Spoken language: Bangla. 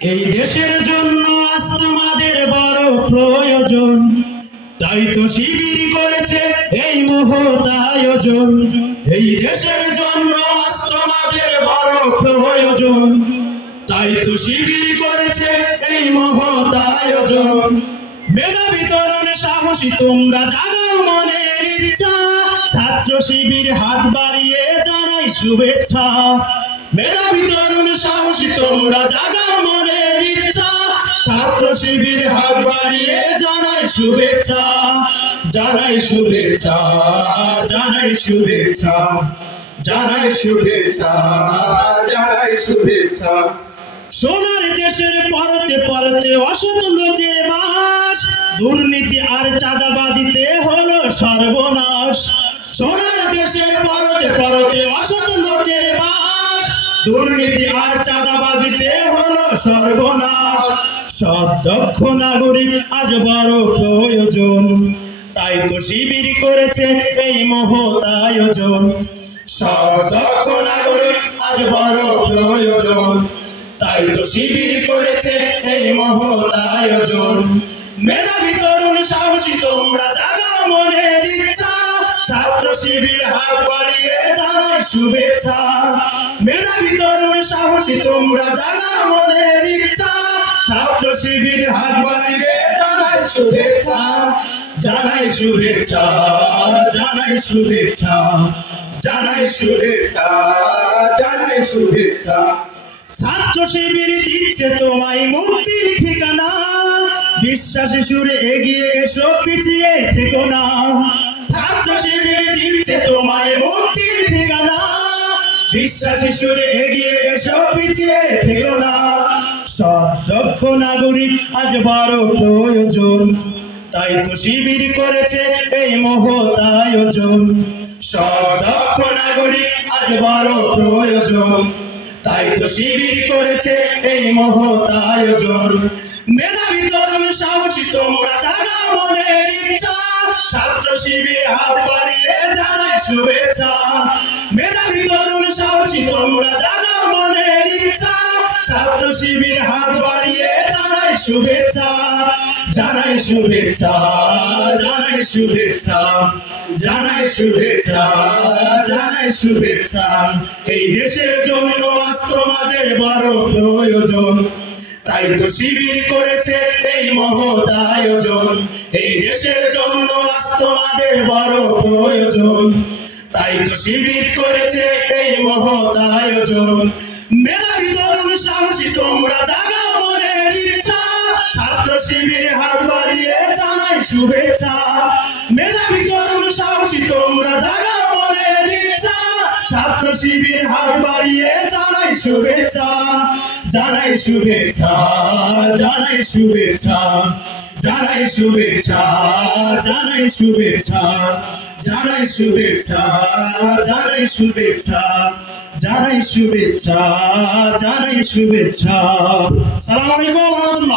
এই দেশের জন্য আজ তোমাদের বড় প্রয়োজন, তাই তো শিবির করেছে এই মহৎ আয়োজন। এই দেশের জন্য আজ তোমাদের বড় প্রয়োজন, তাই তো শিবির করেছে এই মহৎ আয়োজন। মেধাবী তরুণ সাহসী তোমরা জাগাও মনের ইচ্ছা, ছাত্র শিবির হাত বাড়িয়ে জানাই শুভেচ্ছা। মেধাবী তরুণ সাহসী তোমরা জাগাও মনের ইচ্ছা, ছাত্র শিবির হাত বাড়িয়ে জানাই শুভেচ্ছা। জানাই শুভেচ্ছা, জানাই শুভেচ্ছা, জানাই শুভেচ্ছা, জানাই শুভেচ্ছা। সোনার দেশের পরতে পরতে অসৎ লোকের বাস, দুর্নীতি আর চাঁদাবাজিতে হলো সর্বনাশ। সোনার দেশের পরতে পরতে অসৎ লোকের বাস, দুর্নীতি আর চাঁদাবাজিতে হলো সর্বনাশ। সৎ দক্ষ নাগরিক আজ বড় প্রয়োজন, তাই তো শিবির করেছে এই মহৎ আয়োজন। সৎ দক্ষ নাগরিক আজ বড় প্রয়োজন, তাই তো শিবির করেছে এই মহৎ আয়োজন। মেধাবী তরুণ সাহসী তোমরা জাগাও মনের ইচ্ছা, ছাত্র শিবির হাত বাড়িয়ে জানাই শুভেচ্ছা। মেধাবী তরুণ সাহসী তোমরা জাগাও মনের ইচ্ছা, ছাত্র শিবির হাত বাড়িয়ে জানাই শুভেচ্ছা। জানাই শুভেচ্ছা, জানাই শুভেচ্ছা, জানাই শুভেচ্ছা, জানাই শুভেচ্ছা। ছাত্র শিবির দিচ্ছে তোমায় মুক্তির ঠিকানা, বিশ্বাসী সুরে এগিয়ে এসো পিছিয়ে থেকো না। ছাত্র শিবির দিচ্ছে তোমায় মুক্তির ঠিকানা, বিশ্বাসী সুরে এগিয়ে এসো পিছিয়ে থেকো না। সৎ দক্ষ নাগরিক আজ বড় প্রয়োজন, তাই তো শিবির করেছে এই মহৎ আয়োজন। সৎ দক্ষ নাগরিক আজ বড় প্রয়োজন, তাই তো শিবির করেছে এই মহৎ আয়োজন। মেধাবী তরুণ সাহসী তোমরা জাগাও মনের ইচ্ছা, ছাত্র শিবির হাত বাড়িয়ে জানাই শুভেচ্ছা। মেধাবী তরুণ সাহসী তোমরা জাগাও মনের ইচ্ছা, ছাত্র শিবির হাত বাড়িয়ে জানাই শুভেচ্ছা। জানাই শুভেচ্ছা, জানাই শুভেচ্ছা, জানাই শুভেচ্ছা, জানাই শুভেচ্ছা। এই দেশের জন্য আজ তোমাদের বড় প্রয়োজন, তাই তো শিবির করেছে এই মহৎ আয়োজন। এই দেশের জন্য আজ তোমাদের বড় প্রয়োজন, তাই তো শিবির করেছে এই মহৎ আয়োজন। মেধাবী তরুণ সাহসী তোমরা জাগাও মনের ইচ্ছা, ছাত্র শিবির হাত বাড়িয়ে জানাই শুভেচ্ছা। মেধাবী তরুণ সাহসী তোমরা জাগাও মনের ইচ্ছা, ছাত্র শিবির হাত বাড়িয়ে জানাই শুভেচ্ছা। জানাই শুভেচ্ছা, জানাই শুভেচ্ছা, জানাই শুভেচ্ছা, জানাই শুভেচ্ছা, জানাই শুভেচ্ছা, জানাই শুভেচ্ছা, জানাই শুভেচ্ছা, জানাই শুভেচ্ছা। আসসালামু আলাইকুম ওয়া রাহমাতুল্লাহ।